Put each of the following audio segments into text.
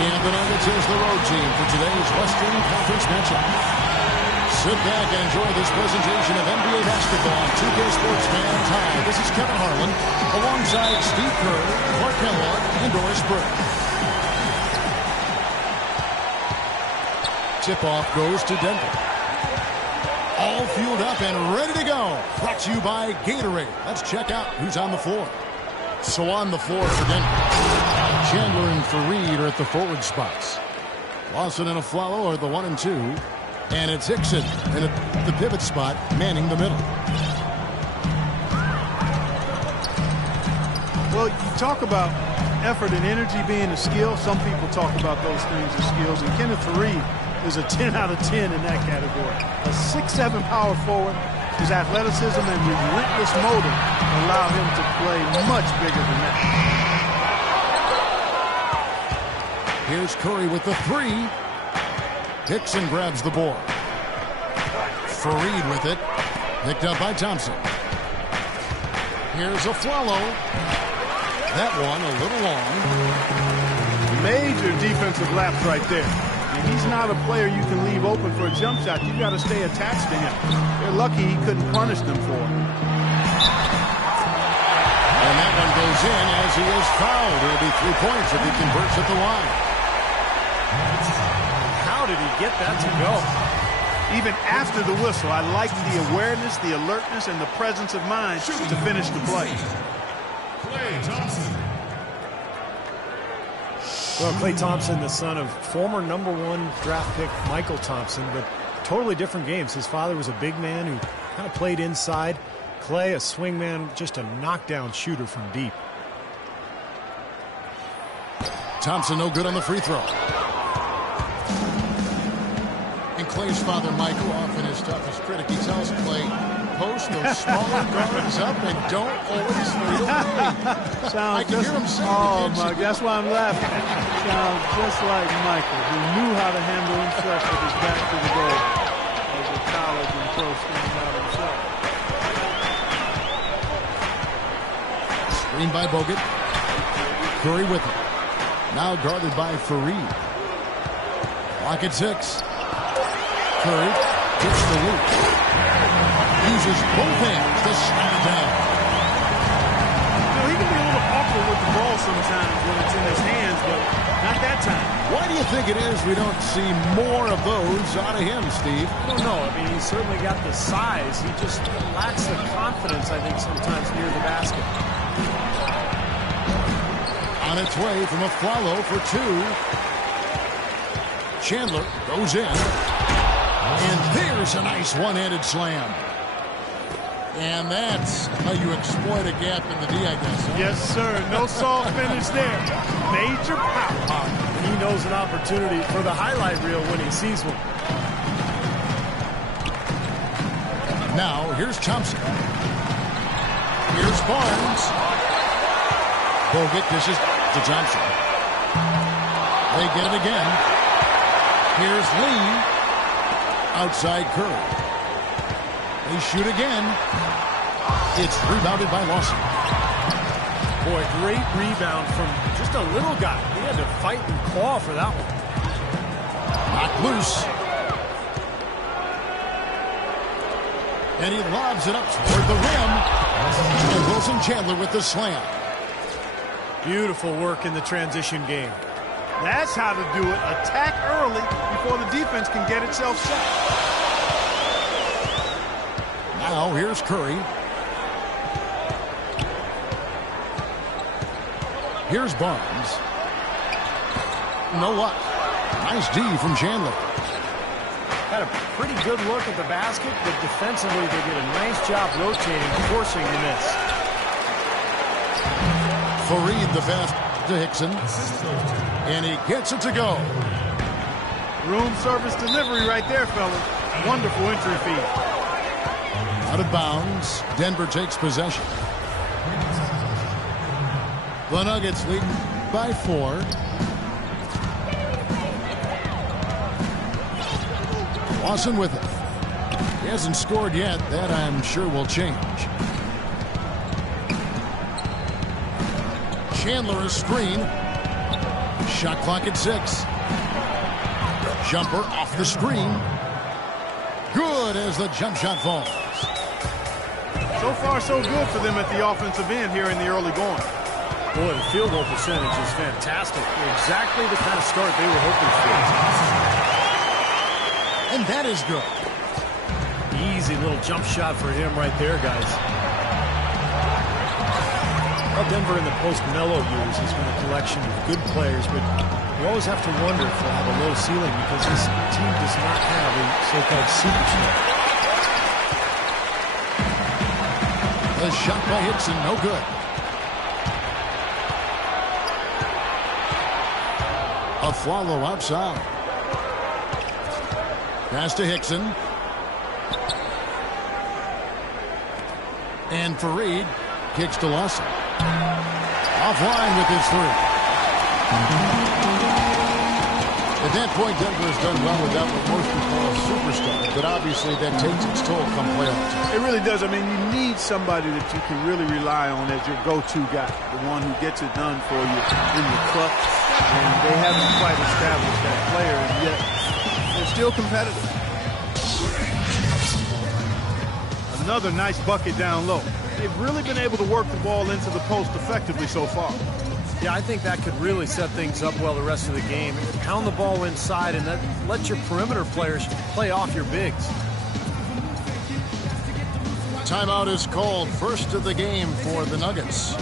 And the Nuggets is the road team for today's Western Conference matchup. Sit back and enjoy this presentation of NBA basketball on 2K Sports Fans. Hi, this is Kevin Harlan alongside Steve Kerr, Clark Kellogg, and Doris Burke. Tip-off goes to Denver. All fueled up and ready to go. Brought to you by Gatorade. Let's check out who's on the floor. So on the floor for Denver, Chandler and Fareed are at the forward spots. Lawson and Aflalo are the 1 and 2. And it's Hickson in the pivot spot, manning the middle. Well, you talk about effort and energy being a skill. Some people talk about those things as skills. And Kenneth Fareed is a 10 out of 10 in that category. A 6'7" power forward. His athleticism and relentless motor allow him to play much bigger than that. Here's Curry with the 3. Hickson grabs the board. Fareed with it. Picked up by Thompson. Here's Aflalo. That one a little long. Major defensive lapse right there. And he's not a player you can leave open for a jump shot. You've got to stay attached to him. They're lucky he couldn't punish them for it. And that one goes in as he is fouled. It'll be 3 points if he converts at the line. How did he get that to go? Even after the whistle, I liked the awareness, the alertness, and the presence of mind to finish the play. Klay Thompson. Well, Klay Thompson, the son of former #1 draft pick Michael Thompson, but totally different games. His father was a big man who kind of played inside. Klay, a swing man, just a knockdown shooter from deep. Thompson no good on the free throw. And Klay's father, Michael, often his toughest critic. He tells Klay, post those smaller guards up and don't always lead away. I can hear him saying Mike, that's why I'm laughing. Sounds just like Michael, who knew how to handle himself with his back to the goal as a college and pro standout himself. Screen by Bogut. Curry with it. Now guarded by Fareed. Clock at 6. Curry gets the loop. Uses both hands to slam it down. He can be a little awkward with the ball sometimes when it's in his hands, but not that time. Why do you think it is we don't see more of those out of him, Steve? I don't know. I mean, he's certainly got the size. He just lacks the confidence, I think, sometimes near the basket. On its way from Aflalo for 2. Chandler goes in. And there's a nice one-handed slam. And that's how you exploit a gap in the D, I guess. Huh? Yes, sir. No soft finish there. Major power. He knows an opportunity for the highlight reel when he sees one. Now, here's Thompson. Here's Barnes. Bogut dishes to Johnson. They get it again. Here's Lee. Outside Curry. They shoot again. It's rebounded by Lawson. Boy, great rebound from just a little guy. He had to fight and claw for that one. Knocked loose. And he lobs it up toward the rim. And Wilson Chandler with the slam. Beautiful work in the transition game. That's how to do it. Attack early before the defense can get itself set. Now here's Curry. Here's Barnes. No luck. Nice D from Chandler. Had a pretty good look at the basket, but defensively they did a nice job rotating, forcing the miss. Fareed the pass to Hickson. And he gets it to go. Room service delivery right there, fellas. Wonderful entry feed. Out of bounds. Denver takes possession. The Nuggets lead by 4. Lawson with it. He hasn't scored yet. That I'm sure will change. Chandler a screen. Shot clock at 6. Jumper off the screen. Good as the jump shot falls. So far, so good for them at the offensive end here in the early going. Boy, the field goal percentage is fantastic. Exactly the kind of start they were hoping for. And that is good. Easy little jump shot for him right there, guys. Well, Denver in the post-Melo years has been a collection of good players, but you always have to wonder if they'll have a low ceiling because this team does not have a so-called superstar. The shot by Hickson, no good. A follow outside. Pass to Hickson. And Fareed kicks to Lawson. Offline with his 3. At that point, Denver has done well without what most people call a superstar, but obviously that takes its toll come playoff time. It really does. I mean, you need somebody that you can really rely on as your go-to guy, the one who gets it done for you in the clutch. And they haven't quite established that player, and yet they're still competitive. Another nice bucket down low. They've really been able to work the ball into the post effectively so far. Yeah, I think that could really set things up well the rest of the game. Pound the ball inside and then let your perimeter players play off your bigs. Timeout is called. First of the game for the Nuggets.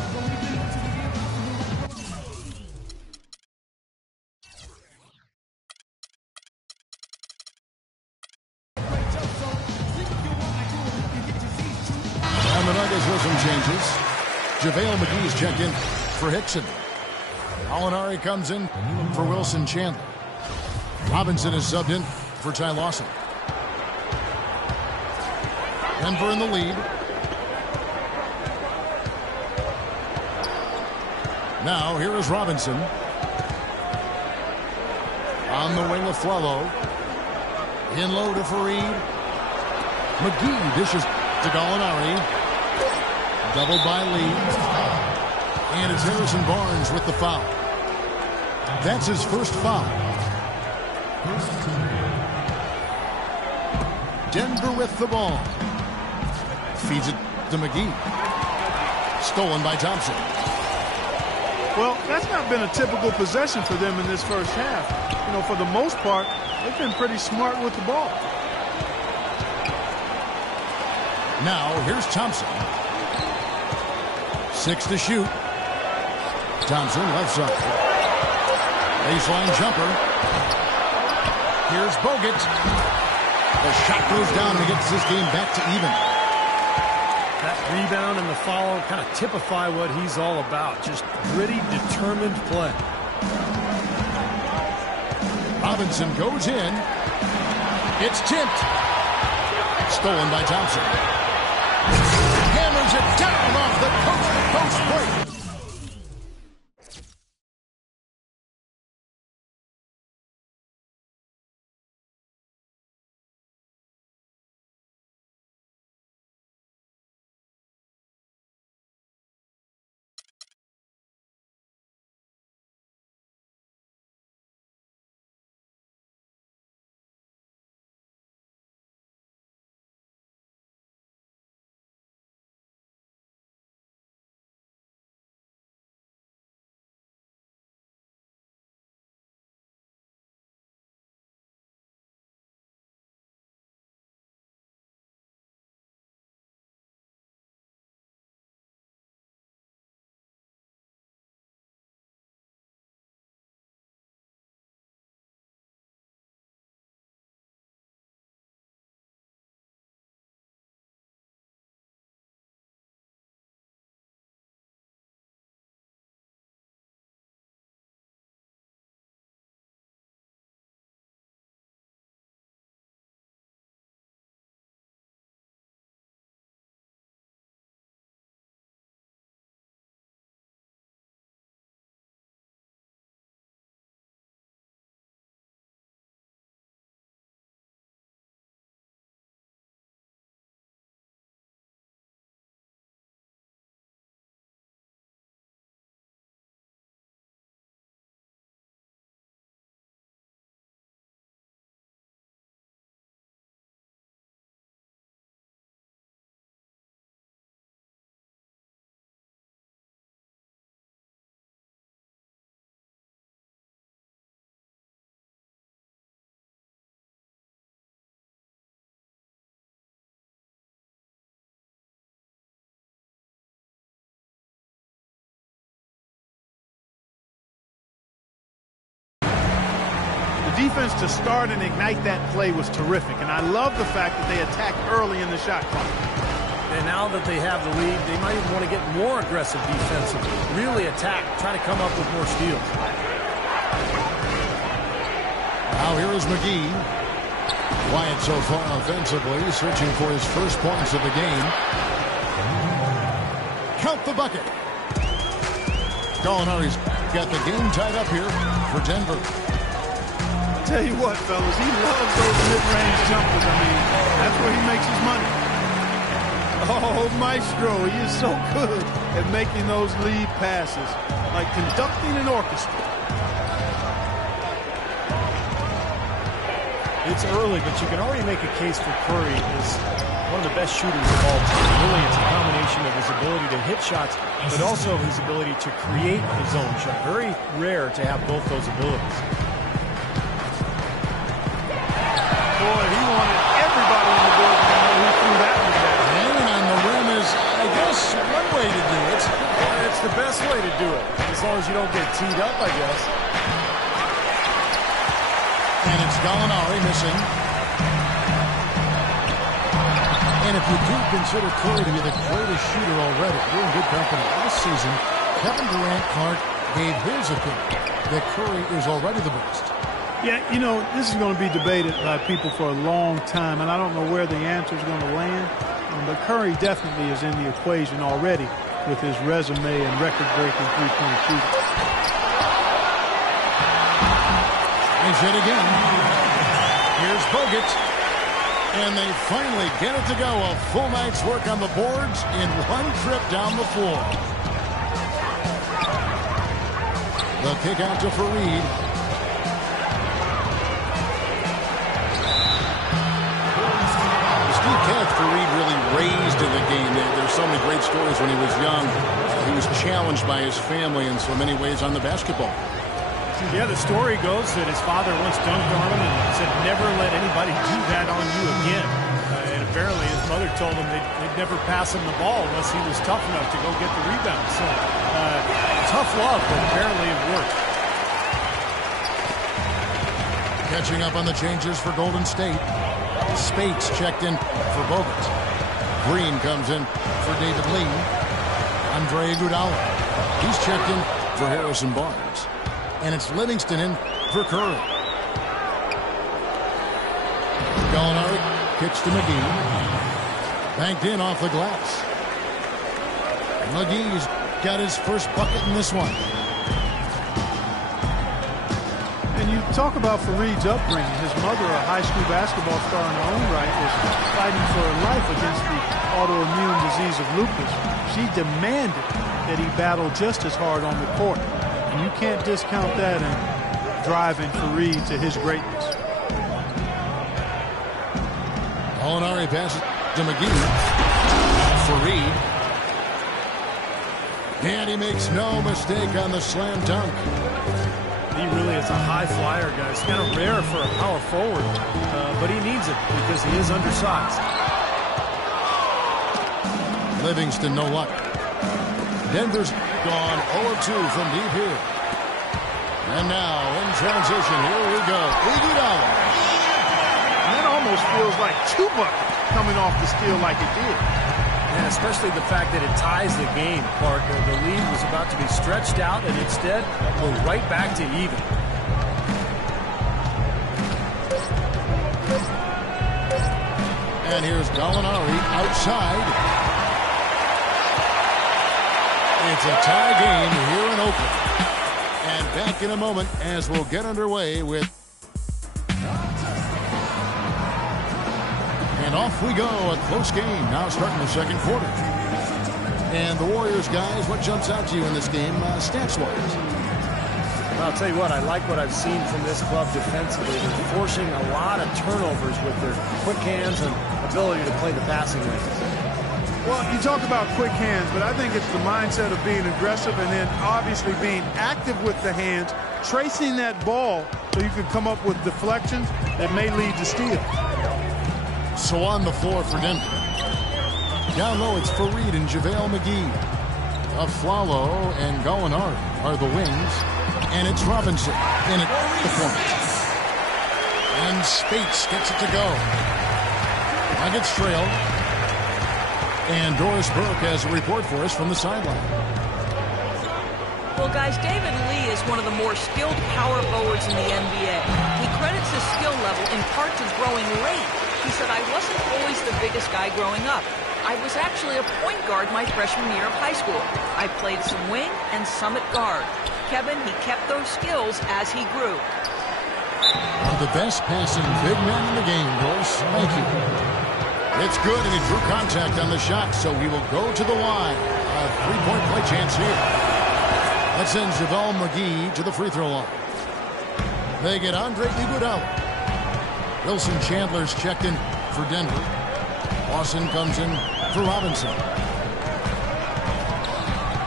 And the Nuggets with some changes. JaVale McGee's checked in for Hickson. Gallinari comes in for Wilson Chandler. Robinson is subbed in for Ty Lawson. Denver in the lead. Now here is Robinson. On the wing of Flello. In low to Fareed. McGee dishes to Gallinari. Doubled by Lee. And it's Harrison Barnes with the foul. That's his first foul. Denver with the ball. Feeds it to McGee. Stolen by Thompson. Well, that's not been a typical possession for them in this first half. You know, for the most part, they've been pretty smart with the ball. Now, here's Thompson. 6 to shoot. Thompson, left side. Baseline jumper. Here's Bogut. The shot goes down and gets this game back to even. That rebound and the follow kind of typify what he's all about. Just gritty, determined play. Robinson goes in. It's tipped. Stolen by Thompson. Hammers it down off the coast-to-coast break. defense to start and ignite that play was terrific, and I love the fact that they attacked early in the shot clock. And now that they have the lead, they might even want to get more aggressive defensively. Really attack, try to come up with more steals. Now here is McGee. Quiet so far offensively, searching for his first points of the game. Count the bucket. Gallinari's got the game tied up here for Denver. Tell you what, fellas, he loves those mid-range jumpers. I mean, that's where he makes his money. Oh, Maestro, he is so good at making those lead passes, like conducting an orchestra. It's early, but you can already make a case for Curry as one of the best shooters of all time. Really, it's a combination of his ability to hit shots, but also his ability to create his own shot. Very rare to have both those abilities. Boy, he wanted everybody in the building to know who threw that one down. Hanging on the rim is, I guess, one way to do it. It's the best way to do it, as long as you don't get teed up, I guess. And it's Gallinari missing. And if you do consider Curry to be the greatest shooter already, you're in good company. Last season, Kevin Durant Clark gave his opinion that Curry is already the best. Yeah, you know, this is going to be debated by people for a long time, and I don't know where the answer is going to land. But Curry definitely is in the equation already with his resume and record-breaking three-point shooting. He's hit again. Here's Bogut. And they finally get it to go. A full night's work on the boards in one trip down the floor. The kick out to Fareed. Steve Kerr, Fareed really raised in the game. There's so many great stories when he was young. He was challenged by his family in so many ways on the basketball. Yeah, the story goes that his father once dunked on him and said, never let anybody do that on you again. And apparently his mother told him they'd never pass him the ball unless he was tough enough to go get the rebound. So, tough love, but apparently it worked. Catching up on the changes for Golden State. Spates checked in for Bogut. Green comes in for David Lee. Andre Iguodala. He's checked in for Harrison Barnes. And it's Livingston in for Curry. Gallinari kicks to McGee. Banked in off the glass. McGee's got his first bucket in this one. And you talk about Fareed's upbringing. His mother, a high school basketball star in her own right, was fighting for her life against the autoimmune disease of lupus. She demanded that he battle just as hard on the court. And you can't discount that in driving Fareed to his greatness. Gallinari passes to McGee. Fareed. And he makes no mistake on the slam dunk. He really is a high flyer, guys. It's kind of rare for a power forward, but he needs it because he is undersized. Livingston, no luck. Denver's gone 0-2 from deep here. And now, in transition, here we go. Iguodala. That almost feels like Chuba coming off the steal like it did. And especially the fact that it ties the game, Clark. The lead was about to be stretched out, and instead, we're right back to even. And here's Gallinari outside. It's a tie game here in Oakland. And back in a moment as we'll get underway with... And off we go, a close game now starting the second quarter. And the Warriors, guys, what jumps out to you in this game stats-wise? Well, I'll tell you what, I like what I've seen from this club defensively. They're forcing a lot of turnovers with their quick hands and ability to play the passing lanes. Well, you talk about quick hands, but I think it's the mindset of being aggressive and then obviously being active with the hands, tracing that ball so you can come up with deflections that may lead to steals. So on the floor for Denver. Down low, it's Fareed and JaVale McGee. Afflalo and Gallinari are the wings. And it's Robinson in at the point. And Spates gets it to go. Nuggets trail. And Doris Burke has a report for us from the sideline. Well, guys, David Lee is one of the more skilled power forwards in the NBA. He credits his skill level in part to growing late. He said, I wasn't always the biggest guy growing up. I was actually a point guard my freshman year of high school. I played some wing and some at guard. Kevin, he kept those skills as he grew. One of the best passing big men in the game, Doris. Thank you. It's good, and he drew contact on the shot, so he will go to the line. A three-point play chance here. That sends JaVale McGee to the free throw line. They get Andre Iguodala. Wilson Chandler's checked in for Denver. Lawson comes in for Robinson.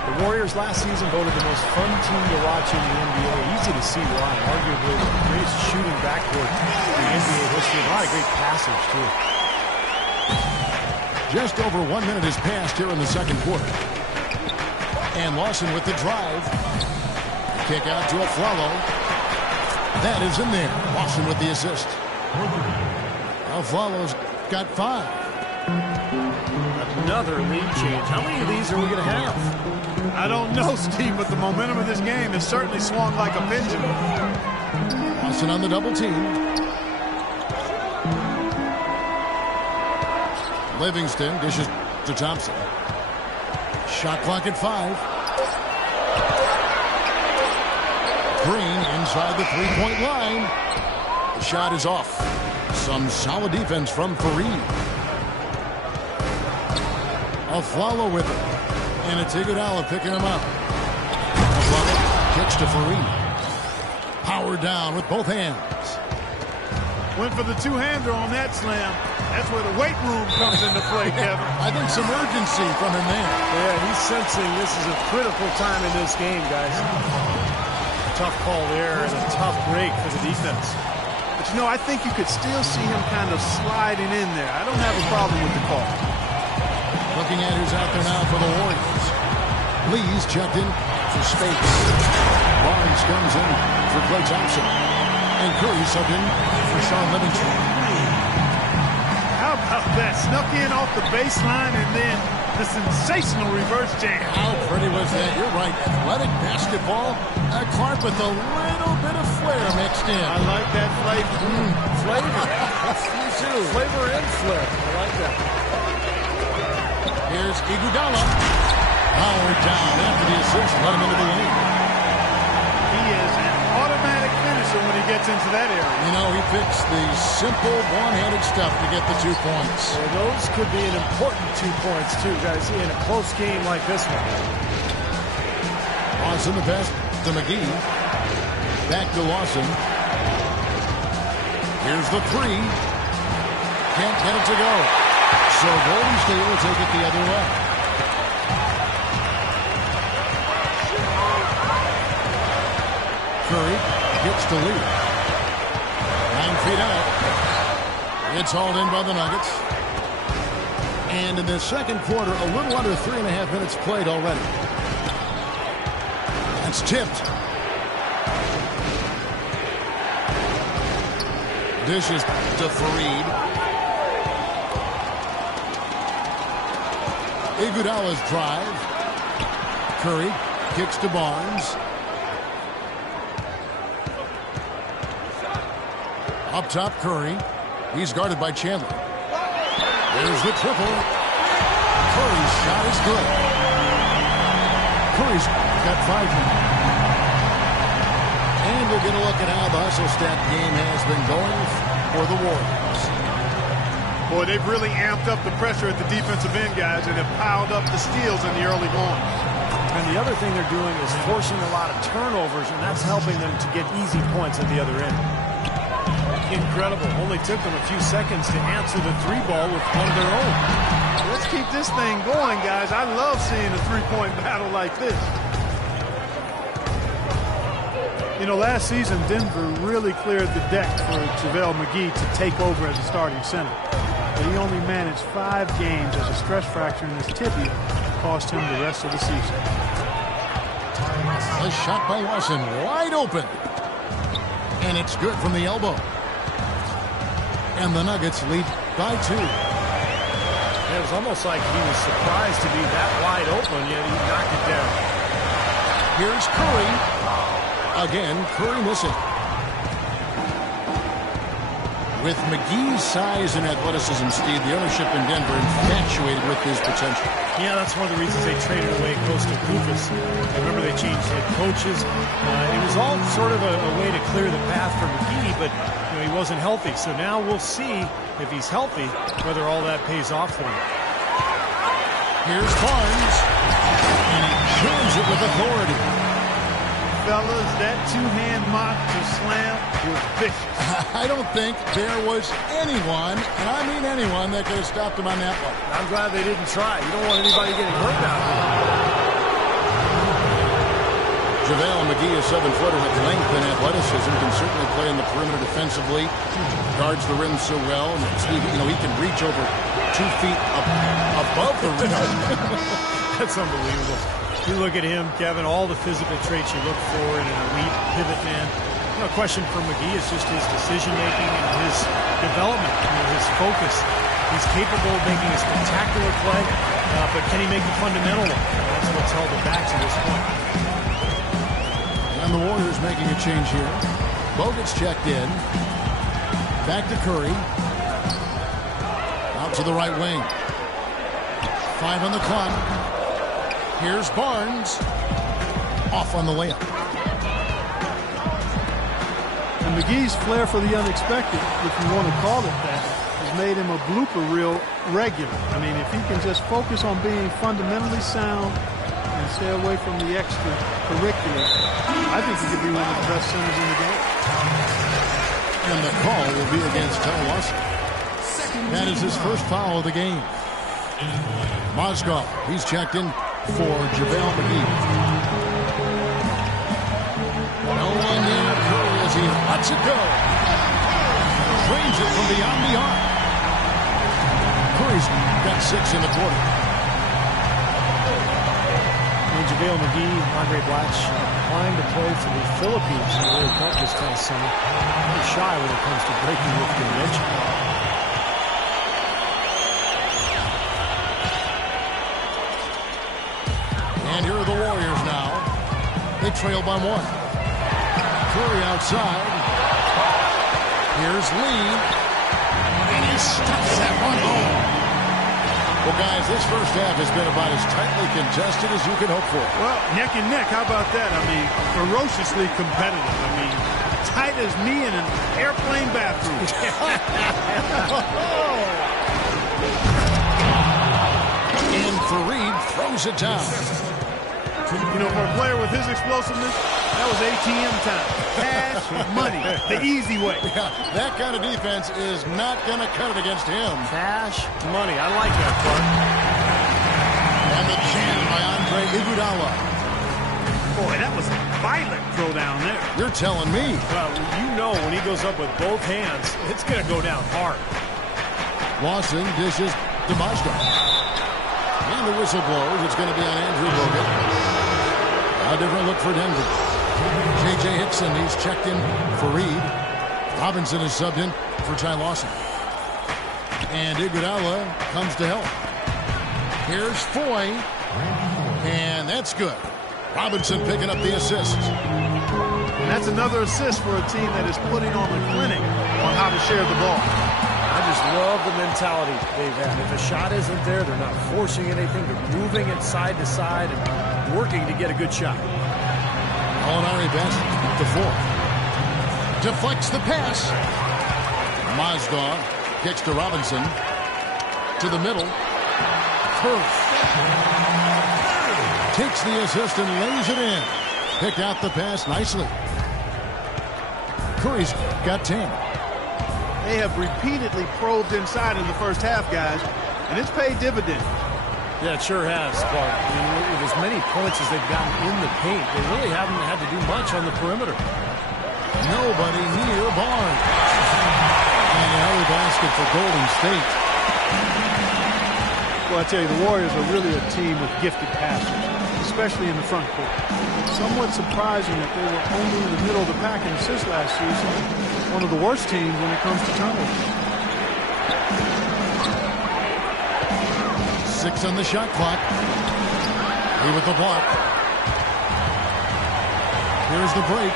The Warriors last season voted the most fun team to watch in the NBA. Easy to see why. Arguably the greatest shooting backcourt in NBA history. A lot of great passage, too. Just over 1 minute has passed here in the second quarter. And Lawson with the drive. Kick out to Afflalo. That is in there. Lawson with the assist. Afflalo's got 5. Another lead change. How many of these are we going to have? I don't know, Steve, but the momentum of this game has certainly swung like a pendulum. Lawson on the double team. Livingston dishes to Thompson. Shot clock at 5. Green inside the three-point line. The shot is off. Some solid defense from Fareed. Afflalo with it. And it's Iguodala picking him up. Afflalo kicks to Fareed. Power down with both hands. Went for the two-hander on that slam. That's where the weight room comes into play, Kevin. I think some urgency from him there. Yeah, he's sensing this is a critical time in this game, guys. Tough call there and a tough break for the defense. But, you know, I think you could still see him kind of sliding in there. I don't have a problem with the call. Looking at who's out there now for the Warriors. Lee's checked in for Spates. Barnes comes in for Klay Thompson. And Curry subbed in for Shaun Livingston. How about that? Snuck in off the baseline and then the sensational reverse jam. How pretty was that? You're right. Athletic basketball. Clark with a little bit of flair mixed in. I like that flavor. Flavor. Me too. Flavor and flair. I like that. Here's Iguodala. Powered down after the assist. Let him into the lane. He is an automatic finisher when he gets into that area. You know, he picks the simple one-handed stuff to get the 2 points. Well, those could be an important 2 points, too, guys, in a close game like this one. Lawson the pass to McGee. Back to Lawson. Here's the 3. Can't get it to go. So Golden State will take it the other way. Curry gets to Lee. 9 feet out. It's hauled in by the Nuggets. And in the second quarter, a little under 3.5 minutes played already. That's tipped. Dishes to Fareed. Iguodala's drive. Curry kicks to Barnes. Up top, Curry. He's guarded by Chandler. There's the triple. Curry's shot is good. Curry's got 5 now. And we'll get a look at how the hustle stat game has been going for the Warriors. Boy, they've really amped up the pressure at the defensive end, guys, and have piled up the steals in the early going. And the other thing they're doing is forcing a lot of turnovers, and that's helping them to get easy points at the other end. Incredible. Only took them a few seconds to answer the 3 ball with one of their own. Let's keep this thing going, guys. I love seeing a 3-point battle like this. You know, last season, Denver really cleared the deck for JaVale McGee to take over as a starting center. But he only managed 5 games as a stress fracture in his tibia, cost him the rest of the season. A shot by Lawson, wide open. And it's good from the elbow. And the Nuggets lead by 2. It was almost like he was surprised to be that wide open, yet he knocked it down. Here's Curry. Again, Curry missing. With McGee's size and athleticism, Steve, the ownership in Denver infatuated with his potential. Yeah, that's one of the reasons they traded away Costa Koufos. I remember they changed head coaches. It was all sort of a way to clear the path for McGee, but he wasn't healthy. So now we'll see if he's healthy, whether all that pays off for him. Here's Barnes, and he jams it with authority. Fellas, that two-hand mock to slam was vicious. I don't think there was anyone, and I mean anyone, that could have stopped him on that one. I'm glad they didn't try. You don't want anybody getting hurt out there. JaVale McGee, a 7-footer with length and athleticism, can certainly play in the perimeter defensively. Guards the rim so well. And Steve, he can reach over 2 feet above the rim. That's unbelievable. You look at him, Kevin, all the physical traits you look for in an elite pivot man. A question for McGee is just his decision-making and his development, his focus. He's capable of making a spectacular play, but can he make the fundamental one? That's what's held him back to this point. And the Warriors making a change here. Bogut's checked in. Back to Curry. Out to the right wing. 5 on the clock. Here's Barnes. Off on the layup. And McGee's flair for the unexpected, if you want to call it that, has made him a blooper reel regular. I mean, if he can just focus on being fundamentally sound and stay away from the extracurricular, I think he could be one of the best centers in the game. And the call will be against Ty Lawson. That is his first foul of the game. Mozgov, he's checked in for JaVale McGee. No one near Curry as he lets it go. Drains it from beyond the arc. Curry's got 6 in the quarter. And JaVale McGee, Andre Blatch, applying to play for the Philippines in the World Cup this past summer. Pretty shy when it comes to breaking with convention. And here are the Warriors now. They trail by 1. Curry outside. Here's Lee. And he stuffs that one home. Well, guys, this first half has been about as tightly contested as you can hope for. Well, neck and neck, how about that? I mean, ferociously competitive. I mean, tight as me in an airplane bathroom. And Fareed throws it down. For a player with his explosiveness, that was ATM time. Cash money, the easy way. Yeah, that kind of defense is not going to cut it against him. Cash money. I like that part. And the jam by Andre Iguodala. Boy, that was a violent throw down there. You're telling me. Well, when he goes up with both hands, it's going to go down hard. Lawson dishes to Mozgov. And the whistle blows. It's going to be on Andrew Bogut. A different look for Denver. J.J. Hickson, he's checked in for Reed. Robinson is subbed in for Ty Lawson. And Iguodala comes to help. Here's Foy. And that's good. Robinson picking up the assist. And that's another assist for a team that is putting on the clinic on how to share the ball. I just love the mentality they've had. If a shot isn't there, they're not forcing anything. They're moving it side to side and working to get a good shot. Molinari passes to Four. Deflects the pass. Mozgov kicks to Robinson. To the middle. Curry. Takes the assist and lays it in. Picked out the pass nicely. Curry's got 10. They have repeatedly probed inside in the first half, guys, and it's paid dividends. Yeah, it sure has, Clark. I mean, with as many points as they've gotten in the paint, they really haven't had to do much on the perimeter. Nobody near Barnes. And another basket for Golden State. Well, I tell you, the Warriors are really a team with gifted passers, especially in the front court. Somewhat surprising that they were only in the middle of the pack in assists last season. One of the worst teams when it comes to turnovers. 6 on the shot clock. Lee with the block. Here's the break.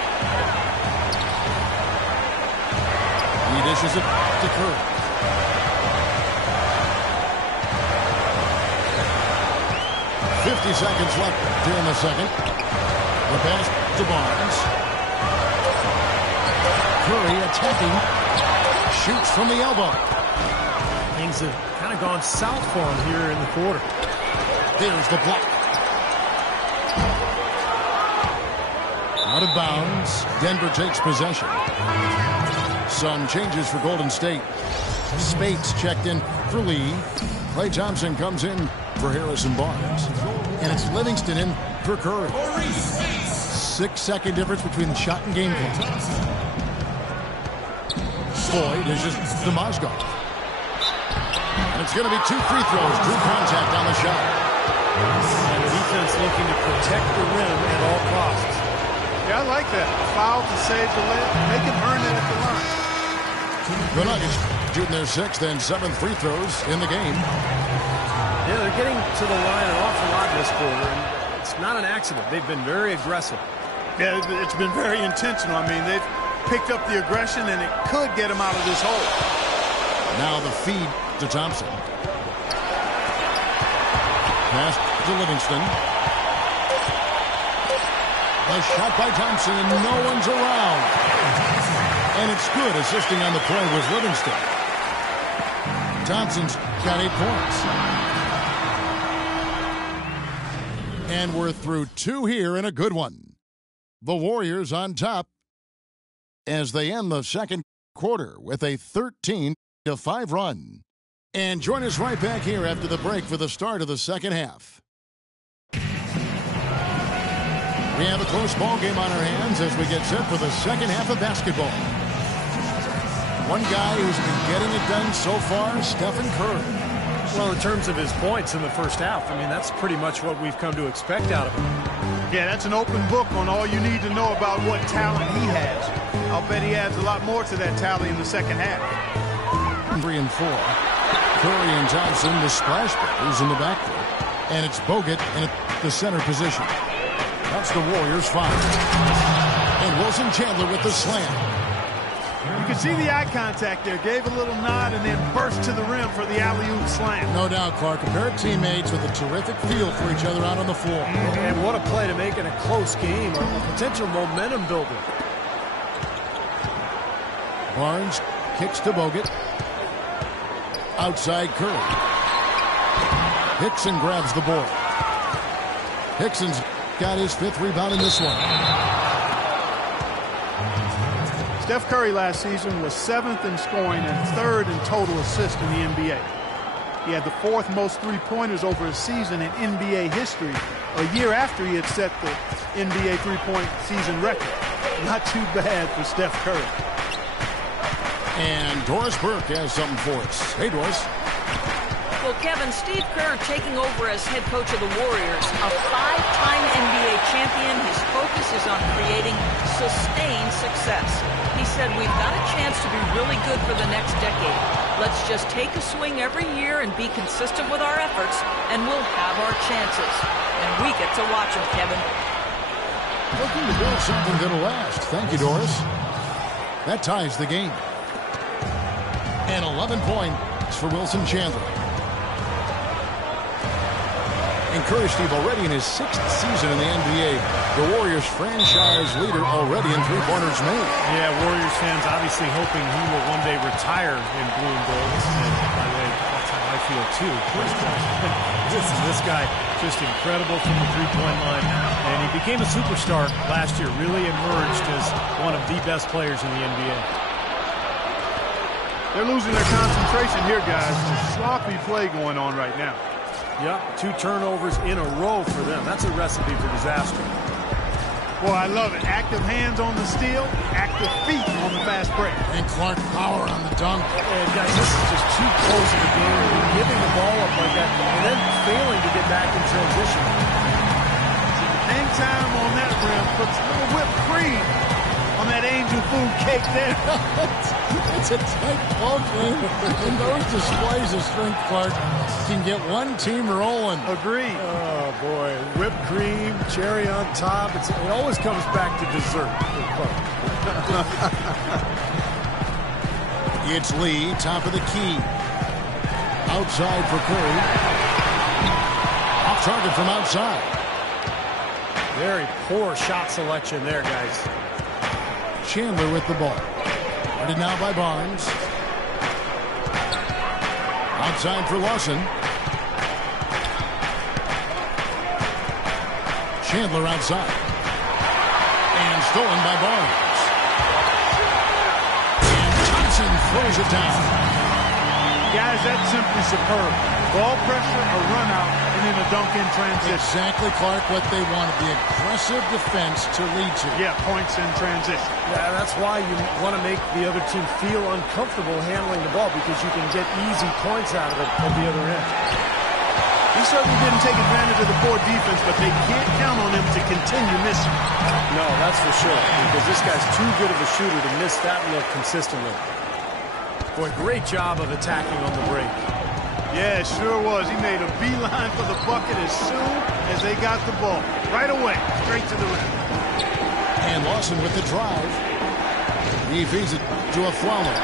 He dishes it to Curry. .50 seconds left here in the second. The pass to Barnes. Curry attacking. Shoots from the elbow. Things have kind of gone south for him here in the quarter. There's the block. Out of bounds. Denver takes possession. Some changes for Golden State. Spates checked in for Lee. Klay Thompson comes in for Harrison Barnes. And it's Livingston in for Curry. 6-second difference between the shot and game clock. Boyd is just to Mozgov. And it's going to be 2 free throws. Drew contact on the shot. And the defense looking to protect the rim at all costs. Yeah, I like that. Foul to save the layup. Make him earn it at the line. The Nuggets shooting their 6th and 7th free throws in the game. Yeah, they're getting to the line an awful lot this quarter, and it's not an accident. They've been very aggressive. Yeah, it's been very intentional. I mean, they've picked up the aggression, and it could get him out of this hole. Now the feed to Thompson. Pass to Livingston. A shot by Thompson, and no one's around. And it's good. Assisting on the play was Livingston. Thompson's got 8 points. And we're through 2 here in a good one. The Warriors on top as they end the second quarter with a 13-5 run. And join us right back here after the break for the start of the second half. We have a close ball game on our hands as we get set for the second half of basketball. One guy who's been getting it done so far, Stephen Curry. Well, in terms of his points in the first half, I mean, that's pretty much what we've come to expect out of him. Yeah, that's an open book on all you need to know about what talent he has. I'll bet he adds a lot more to that tally in the second half. 3 and 4. Curry and Thompson, the splash brothers in the backcourt. And it's Bogut in the center position. That's the Warriors' 5. And Wilson Chandler with the slam. You can see the eye contact there. Gave a little nod and then burst to the rim for the alley-oop slam. No doubt, Clark. A pair of teammates with a terrific feel for each other out on the floor. And what a play to make in a close game. A potential momentum builder. Barnes kicks to Bogut. Outside Curry. Hickson grabs the board. Hickson's got his 5th rebound in this one. Steph Curry last season was 7th in scoring and 3rd in total assists in the NBA. He had the 4th most three-pointers over a season in NBA history, a year after he had set the NBA three-point season record. Not too bad for Steph Curry. And Doris Burke has something for us. Hey, Doris. Well, Kevin, Steve Kerr taking over as head coach of the Warriors, a 5-time NBA champion. His focus is on creating sustained success. He said, we've got a chance to be really good for the next decade. Let's just take a swing every year and be consistent with our efforts, and we'll have our chances. And we get to watch them, Kevin. Looking to build something that'll last. Thank you, Doris. That ties the game. And 11 points for Wilson Chandler. And Curry, Steve, already in his 6th season in the NBA, the Warriors franchise leader already in three-pointers made. Yeah, Warriors fans obviously hoping he will one day retire in blue and gold. And by the way, that's how I feel too. This guy, just incredible from the three-point line. And he became a superstar last year, really emerged as one of the best players in the NBA. They're losing their concentration here, guys. There's sloppy play going on right now. Yep, 2 turnovers in a row for them. That's a recipe for disaster. Boy, I love it. Active hands on the steal, active feet on the fast break. And Clark power on the dunk. And guys, this is just too close in the game. Giving the ball up like that and then failing to get back in transition. Hang time on that rim puts a little whipped cream on on that angel food cake there. It's a tight ball game, and those displays of strength, Clark, can get one team rolling. Agreed. Oh, boy. Whipped cream, cherry on top. It always comes back to dessert. It's Lee, top of the key. Outside for Curry. Off target from outside. Very poor shot selection there, guys. Chandler with the ball. Guarded now by Barnes. Outside for Lawson. Chandler outside. And stolen by Barnes. And Thompson throws it down. Guys, that's simply superb. Ball pressure, a run out, and then a dunk in transition. Exactly, Clark, what they wanted. The aggressive defense to lead to. Yeah, points in transition. Yeah, that's why you want to make the other team feel uncomfortable handling the ball, because you can get easy points out of it at the other end. He certainly didn't take advantage of the poor defense, but they can't count on him to continue missing. No, that's for sure, because this guy's too good of a shooter to miss that look consistently. Boy, great job of attacking on the break. Yeah, it sure was. He made a beeline for the bucket as soon as they got the ball. Right away, straight to the rim. And Lawson with the drive. He feeds it to a Fowler.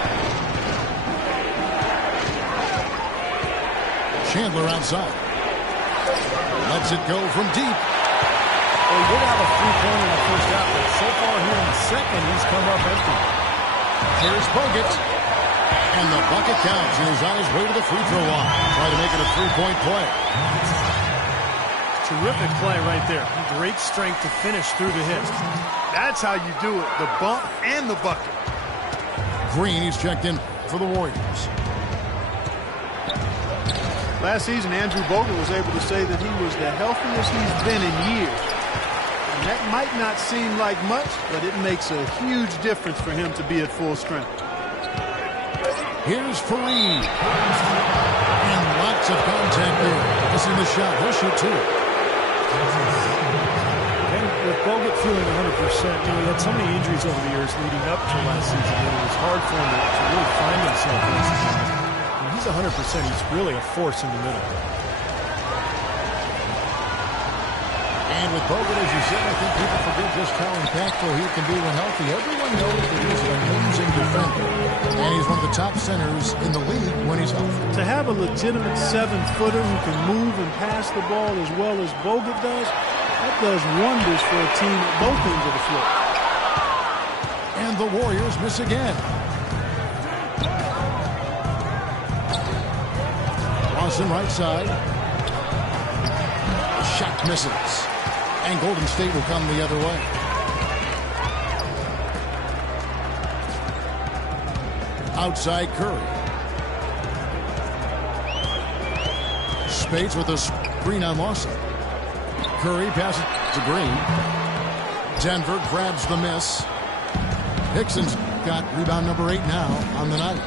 Chandler outside. Lets it go from deep. Well, he did have a three-pointer in the first half, but so far here in the second, he's come up empty. Here's Bogut. And the bucket counts, and he's on his way to the free throw line. Try to make it a three-point play. Terrific play right there. Great strength to finish through the hit. That's how you do it, the bump and the bucket. Green, he's checked in for the Warriors. Last season, Andrew Bogut was able to say that he was the healthiest he's been in years. And that might not seem like much, but it makes a huge difference for him to be at full strength. Here's Fareed. And lots of contact there. Missing the shot. He'll shoot two. And with Bogut feeling 100%, he had so many injuries over the years leading up to last season that it was hard for him to really find himself in this season. When he's 100%, he's really a force in the middle. And with Bogut, as you said, I think people forget just how impactful he can be when healthy. Everyone knows that he's an amazing defender. And he's one of the top centers in the league when he's healthy. To have a legitimate 7-footer who can move and pass the ball as well as Bogut does, that does wonders for a team at both ends of the floor. And the Warriors miss again. Lawson right side. The shot misses. And Golden State will come the other way. Outside Curry. Spades with a screen on Lawson. Curry passes to Green. Denver grabs the miss. Hickson's got rebound number 8 now on the night.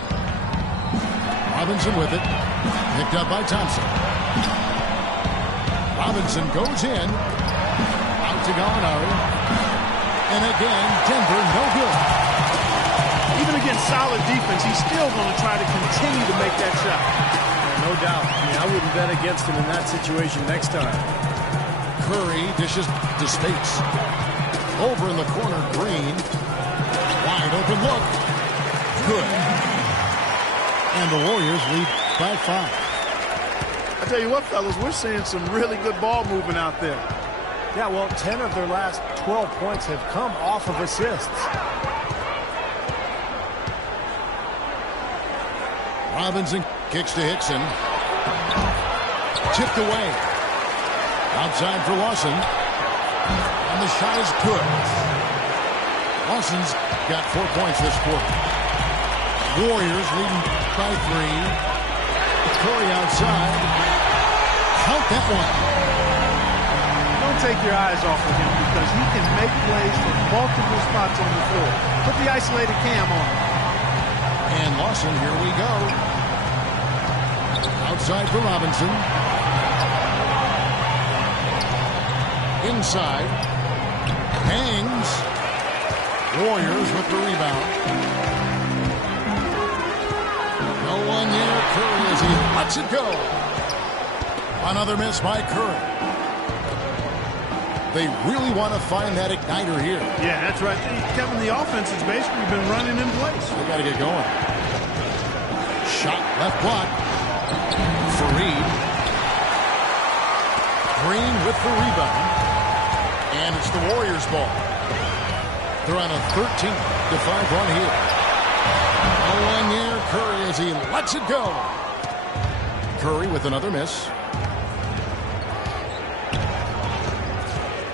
Robinson with it. Picked up by Thompson. Robinson goes in. Out to Gallinari. And again, Denver no good. Even against solid defense, he's still going to try to continue to make that shot. Yeah, no doubt. I mean, I wouldn't bet against him in that situation next time. Curry dishes to Spates. Over in the corner, Green. Wide open look. Good. And the Warriors lead by 5. I tell you what, fellas, we're seeing some really good ball movement out there. Yeah, well, 10 of their last 12 points have come off of assists. Robinson kicks to Hickson. Tipped away. Outside for Lawson. And the shot is good. Lawson's got 4 points this quarter. Warriors leading by 3. Curry outside. Count that one. Don't take your eyes off of him because he can make plays from multiple spots on the floor. Put the isolated cam on him. And Lawson, here we go. Outside for Robinson. Inside. Hangs. Warriors with the rebound. No one near Curry as he lets it go. Another miss by Curry. They really want to find that igniter here. Yeah, that's right. Kevin, the offense has basically been running in place. They got to get going. Shot left block. Fareed. Green with the rebound. And it's the Warriors' ball. They're on a 13-5 run here. No one near Curry as he lets it go. Curry with another miss.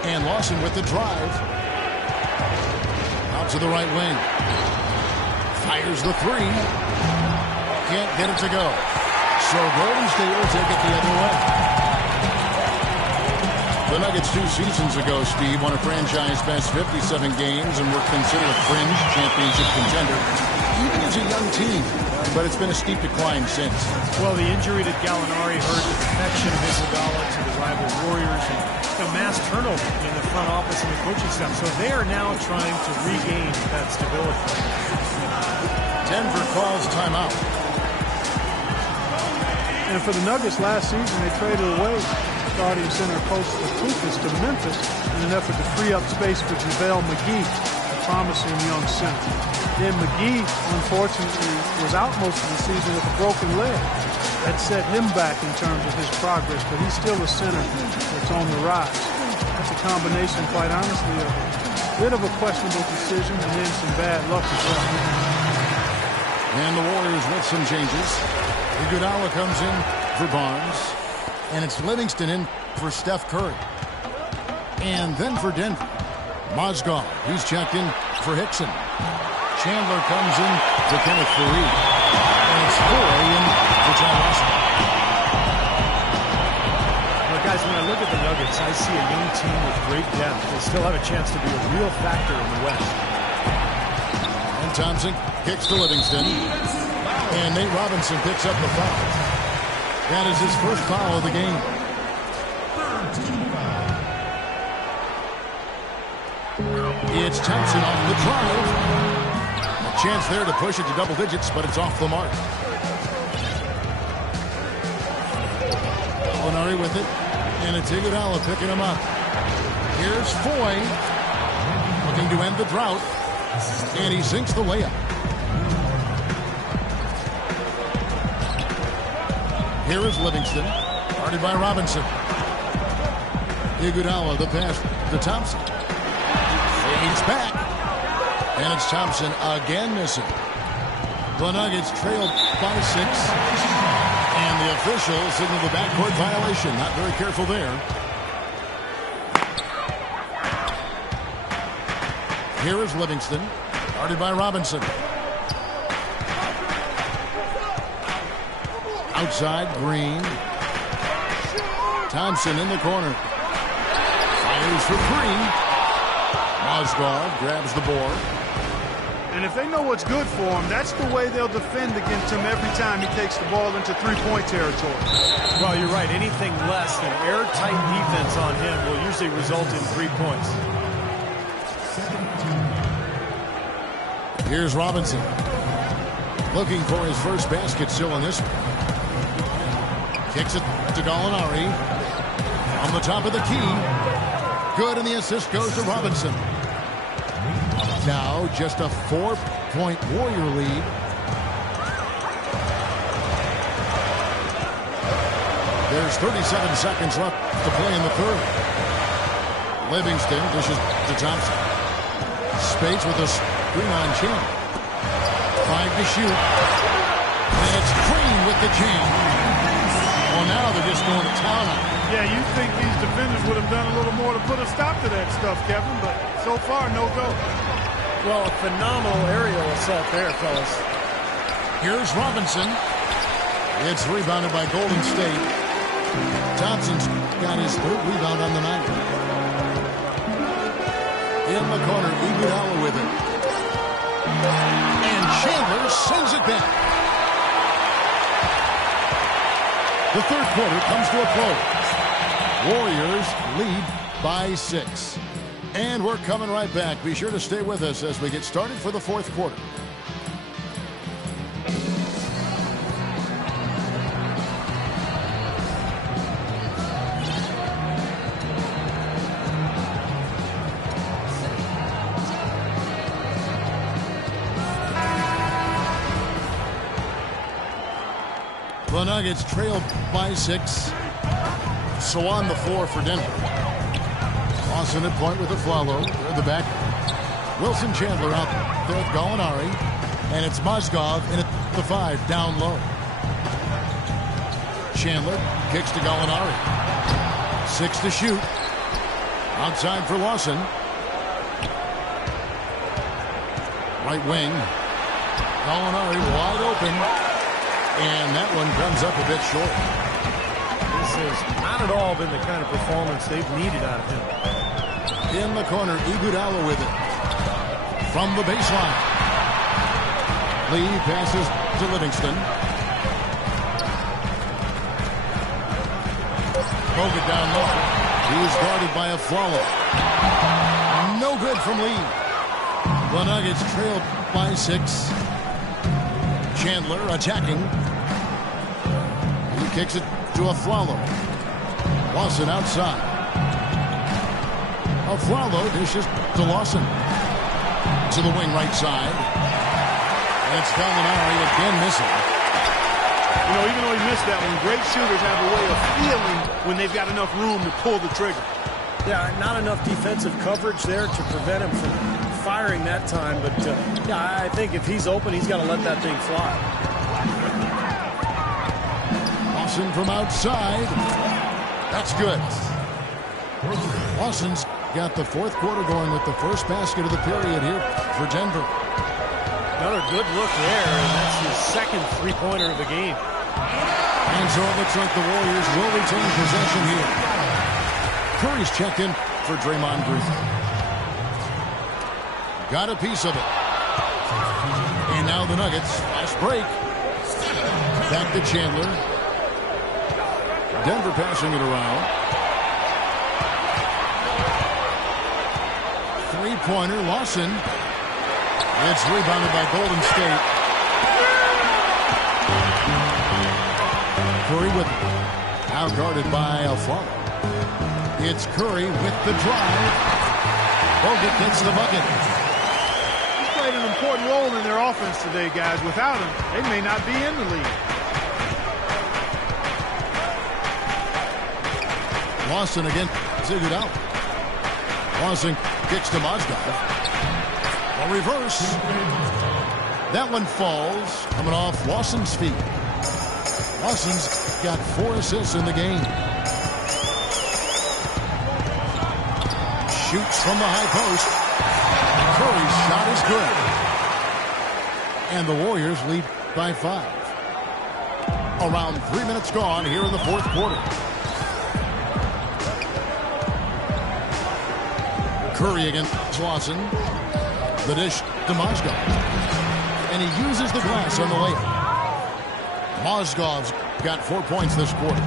And Lawson with the drive. Out to the right wing. Fires the three. Can't get it to go. So Golden State will take it the other way. The Nuggets 2 seasons ago, Steve, won a franchise best 57 games and were considered a fringe championship contender, even as a young team. But it's been a steep decline since. Well, the injury to Gallinari hurt the defection of Iguodala to the rival Warriors, and mass turnover in the front office and the coaching staff. So they are now trying to regain that stability. Denver calls timeout. And for the Nuggets last season, they traded away starting center coach Koufos to Memphis in an effort to free up space for JaVale McGee, a promising young center. Then McGee, unfortunately, was out most of the season with a broken leg. That set him back in terms of his progress, but he's still a center that's on the rise. That's a combination, quite honestly, of a bit of a questionable decision and then some bad luck as well. And the Warriors with some changes. Iguodala comes in for Barnes. And it's Livingston in for Steph Curry. And then for Denver, Mozgov. He's checked in for Hickson. Chandler comes in for Kenneth Faried. And it's Foy in for John Russell. Well, guys, when I look at the Nuggets, I see a young team with great depth. They still have a chance to be a real factor in the West. And Thompson kicks to Livingston. And Nate Robinson picks up the foul. That is his first foul of the game. It's Thompson off the drive. A chance there to push it to double digits, but it's off the mark. Gallinari with it. And it's Iguodala picking him up. Here's Foy. Looking to end the drought. And he sinks the layup. Here is Livingston, guarded by Robinson. Iguodala, the pass to Thompson. Fades back. And it's Thompson again missing. The Nuggets trailed by 6. And the officials signal the backcourt violation. Not very careful there. Here is Livingston, guarded by Robinson. Outside, Green. Thompson in the corner. Fires for 3. Mozgov grabs the board. And if they know what's good for him, that's the way they'll defend against him every time he takes the ball into three-point territory. Well, you're right. Anything less than airtight defense on him will usually result in 3 points. Here's Robinson. Looking for his first basket still in this one. Kicks it to Gallinari. On the top of the key. Good, and the assist goes to Robinson. Now just a 4-point Warrior lead. There's 37 seconds left to play in the third. Livingston dishes to Thompson. Spades with a screen on Chandler. 5 to shoot. And it's Green with the jam. Well, now they're just going to town on it. Yeah, you think these defenders would have done a little more to put a stop to that stuff, Kevin, but so far, no go. Well, a phenomenal aerial assault there, fellas. Here's Robinson. It's rebounded by Golden State. Thompson's got his third rebound on the night. In the corner, Iguodala with it. And Chandler sends it back. The third quarter comes to a close. Warriors lead by 6. And we're coming right back. Be sure to stay with us as we get started for the fourth quarter. The Nuggets trailed by 6. So on the floor for Denver. Lawson at point with a Flalo. They're the back. Wilson Chandler out there with Gallinari. And it's Mozgov in at the 5 down low. Chandler kicks to Gallinari. 6 to shoot. Outside for Lawson. Right wing. Gallinari wide open. And that one comes up a bit short. This has not at all been the kind of performance they've needed out of him. In the corner, Iguodala with it. From the baseline. Lee passes to Livingston. Bogut down low. He's guarded by a Flalo. No good from Lee. The Nuggets trailed by 6. Chandler attacking. He kicks it to a Flalo. Lawson outside. A Flalo dishes to Lawson. To the wing right side. And it's Gallinari again missing. You know, even though he missed that one, great shooters have a way of feeling when they've got enough room to pull the trigger. Yeah, not enough defensive coverage there to prevent him from firing that time. But, yeah, I think if he's open, he's got to let that thing fly. Lawson from outside. That's good. Lawson's got the fourth quarter going with the first basket of the period here for Denver. Another good look there, and that's his second three-pointer of the game. And so it looks like the Warriors will retain possession here. Curry's checked in for Draymond Green. Got a piece of it. And now the Nuggets. Fast break. Back to Chandler. Denver passing it around. Three-pointer. Lawson. It's rebounded by Golden State. Curry with it. Now guarded by Aflalo. It's Curry with the drive. Bogut gets the bucket. He's played an important role in their offense today, guys. Without him, they may not be in the league. Lawson again. Zigued out. Lawson kicks to Mozgov. A reverse. That one falls. Coming off Lawson's feet. Lawson's got 4 assists in the game. Shoots from the high post. Curry's shot is good. And the Warriors lead by 5. Around 3 minutes gone here in the fourth quarter. Curry against Lawson. The dish to Mozgov. And he uses the glass on the layup. Mozgov's got 4 points this quarter.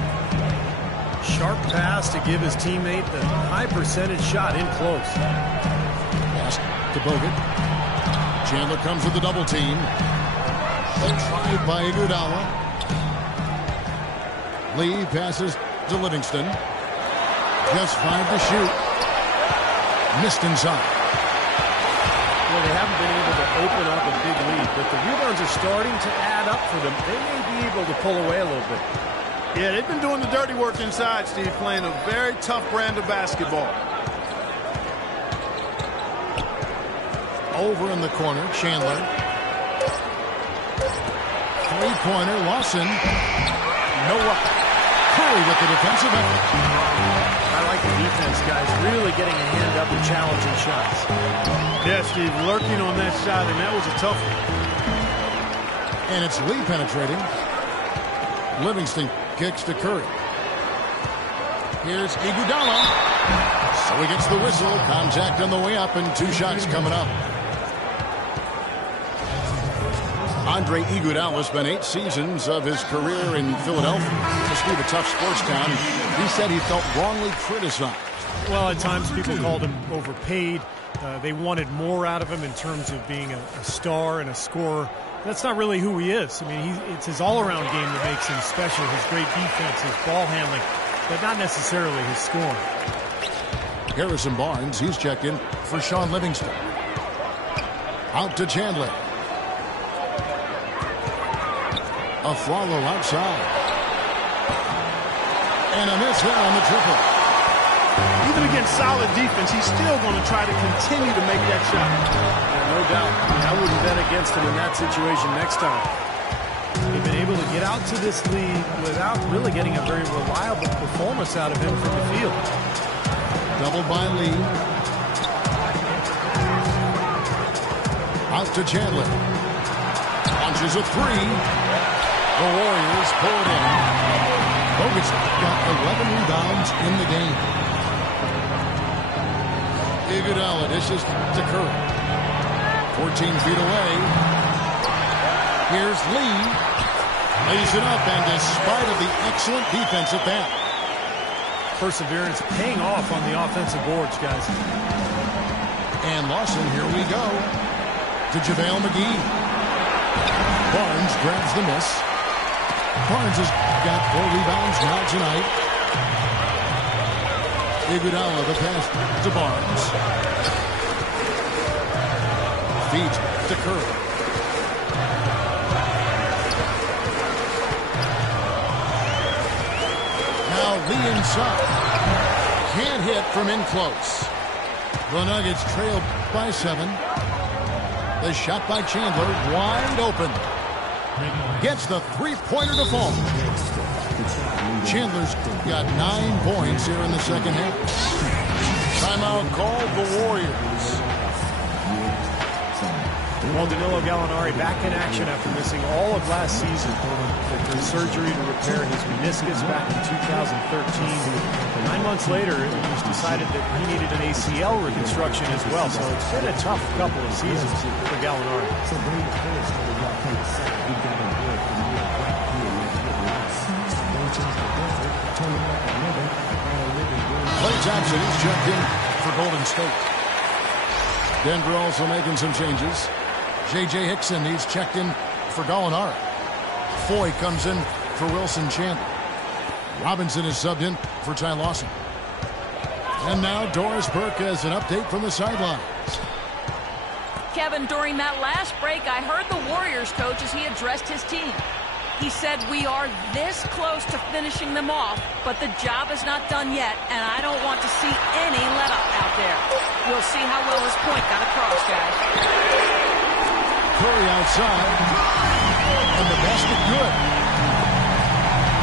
Sharp pass to give his teammate the high percentage shot in close. Pass to Bogut. Chandler comes with the double team. A drive by Iguodala. Lee passes to Livingston. Just 5 to shoot. Missed inside. Well, they haven't been able to open up a big lead, but the rebounds are starting to add up for them. They may be able to pull away a little bit. Yeah, they've been doing the dirty work inside, Steve, playing a very tough brand of basketball. Over in the corner, Chandler. Three-pointer, Lawson. No up. Curry with the defensive effort. I like the defense, guys, really getting a hand up and challenging shots. Yeah, Steve, lurking on that shot, and that was a tough one. And it's Lee penetrating. Livingston kicks to Curry. Here's Iguodala. So he gets the whistle. Contact on the way up, and 2 shots coming up. Andre Iguodala spent 8 seasons of his career in Philadelphia. Just a tough sports town. He said he felt wrongly criticized. Well, at times people called him overpaid. They wanted more out of him in terms of being a star and a scorer. That's not really who he is. I mean, it's his all-around game that makes him special, his great defense, his ball handling, but not necessarily his scoring. Harrison Barnes, he's checked in for Shaun Livingston. Out to Chandler. Afflalo outside. And a miss there on the triple. Even against solid defense, he's still going to try to continue to make that shot. Yeah, no doubt. I mean, I wouldn't bet against him in that situation next time. They've been able to get out to this lead without really getting a very reliable performance out of him from the field. Doubled by Lee. Out to Chandler. Launches a three. The Warriors pull it in. Bogut's got 11 rebounds in the game. Iguodala dishes to Curry. 14 feet away. Here's Lee. Lays it up, and despite of the excellent defense at that. Perseverance paying off on the offensive boards, guys. And Lawson, here we go. To JaVale McGee. Barnes grabs the miss. Barnes has got 4 rebounds now tonight. Iguodala the pass to Barnes. Feeds to Curry. Now Lee inside. Can't hit from in close. The Nuggets trail by 7. The shot by Chandler wide open. Gets the three-pointer to fall. Chandler's got 9 points here in the second half. Timeout called the Warriors. Well, Danilo Gallinari back in action after missing all of last season through surgery to repair his meniscus back in 2013. 9 months later, it was decided that he needed an ACL reconstruction as well, so it's been a tough couple of seasons for Gallinari. Klay Thompson is checked in for Golden State. Denver also making some changes. J.J. Hickson, he's checked in for Gallinari. Foy comes in for Wilson Chandler. Robinson is subbed in for Ty Lawson. And now Doris Burke has an update from the sidelines. Kevin, during that last break, I heard the Warriors coach as he addressed his team. He said, "We are this close to finishing them off, but the job is not done yet, and I don't want to see any let-up out there." We'll see how well his point got across, guys. Curry outside. And the basket good.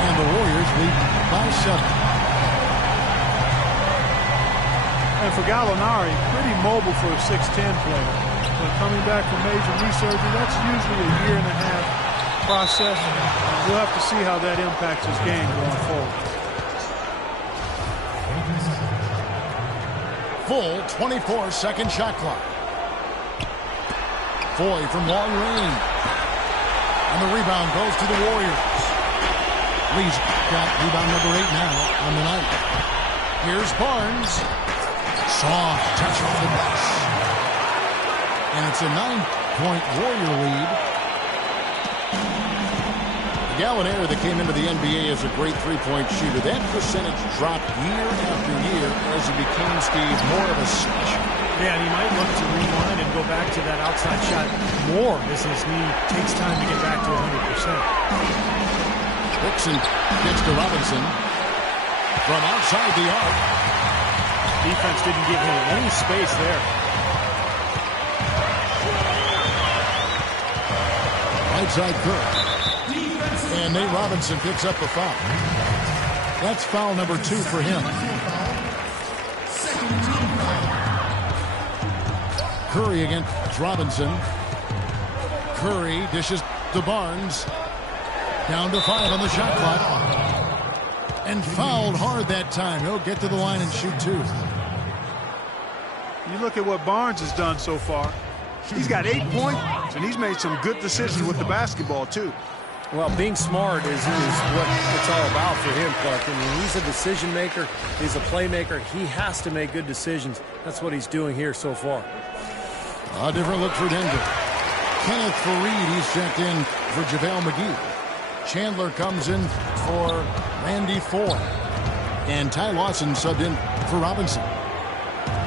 And the Warriors lead by 7. And for Gallinari, pretty mobile for a 6'10 player. But coming back from major knee surgery, that's usually a year-and-a-half process. We'll have to see how that impacts his game going forward. Full 24-second shot clock. Foy from long range. And the rebound goes to the Warriors. Lee's got rebound number 8 now on the night. Here's Barnes. Soft touch off the box. And it's a 9-point Warrior lead. Gallinari that came into the NBA as a great three-point shooter. That percentage dropped year after year as he became, Steve, more of a slasher. Yeah, and he might look to rewind and go back to that outside shot more as his knee takes time to get back to 100%. Hickson gets to Robinson from outside the arc. Defense didn't give him any space there. Right side Curry. And Nate Robinson picks up a foul. That's foul number 2 for him. Curry against Robinson. Curry dishes to Barnes. Down to 5 on the shot clock. And fouled hard that time. He'll get to the line and shoot 2. You look at what Barnes has done so far. He's got 8 points, and he's made some good decisions with the basketball, too. Well, being smart is what it's all about for him, Clark. I mean, he's a decision maker. He's a playmaker. He has to make good decisions. That's what he's doing here so far. A different look for Denver. Kenneth Faried, he's checked in for JaVale McGee. Chandler comes in for Randy Ford. And Ty Lawson subbed in for Robinson.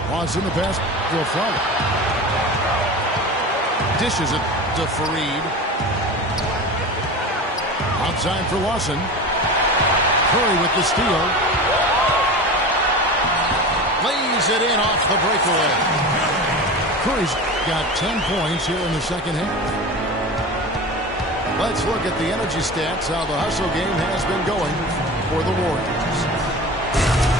Lawson the pass to a flower. Dishes it to Faried. Outside for Lawson. Curry with the steal. Lays it in off the breakaway. Curry's got 10 points here in the second half. Let's look at the energy stats, how the hustle game has been going for the Warriors.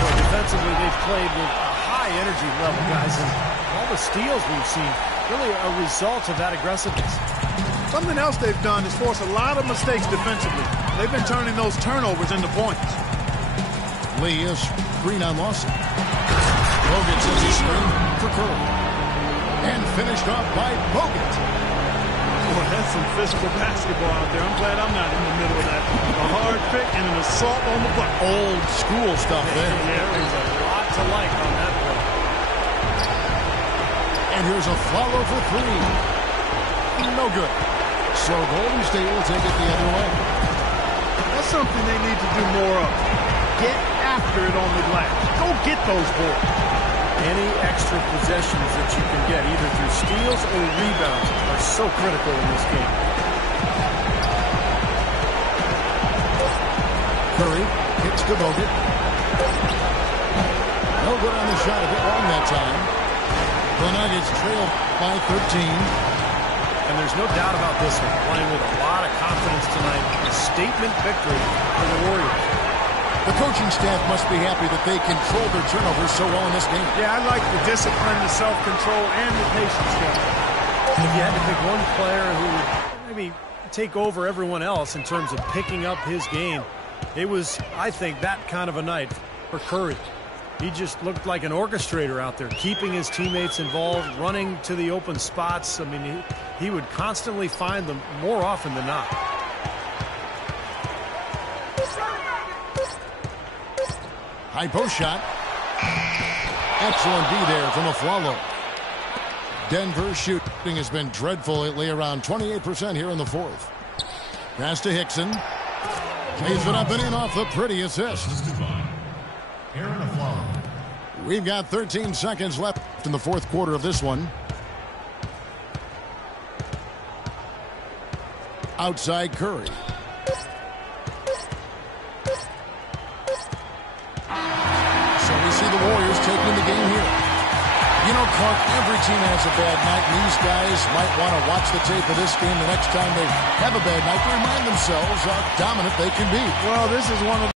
Well, defensively, they've played with a high energy level, guys, and all the steals we've seen, really a result of that aggressiveness. Something else they've done is force a lot of mistakes defensively. They've been turning those turnovers into points. Lee is screen on Lawson. Bogut says he's screen for Curry. And finished off by Bogut. Boy, that's some physical basketball out there. I'm glad I'm not in the middle of that. A hard pick and an assault on the bucket. Old school stuff there. Yeah, there's a lot to like on that play. And here's a follow for three. No good. So Golden State will take it the other way. That's something they need to do more of. Get after it on the glass. Go get those boards. Any extra possessions that you can get, either through steals or rebounds, are so critical in this game. Curry kicks to Bogut. No good on the shot, a bit long that time. The Nuggets trail by 13. And there's no doubt about this one. Playing with a lot of confidence tonight. A statement victory for the Warriors. The coaching staff must be happy that they controlled their turnovers so well in this game. Yeah, I like the discipline, the self-control, and the patience, Kevin. If you had to pick one player who would maybe take over everyone else in terms of picking up his game, it was, I think, that kind of a night for Curry. He just looked like an orchestrator out there, keeping his teammates involved, running to the open spots. I mean, he would constantly find them more often than not. High post shot. Excellent D there from Aflalo. Denver's shooting has been dreadful lately, around 28% here in the fourth. Pass to Hickson. Lays it up and in off the pretty assist. Aaron Aflalo. We've got 13 seconds left in the fourth quarter of this one. Outside Curry. So we see the Warriors taking the game here. You know, Clark, every team has a bad night, and these guys might want to watch the tape of this game the next time they have a bad night to remind themselves how dominant they can be. Well, this is one of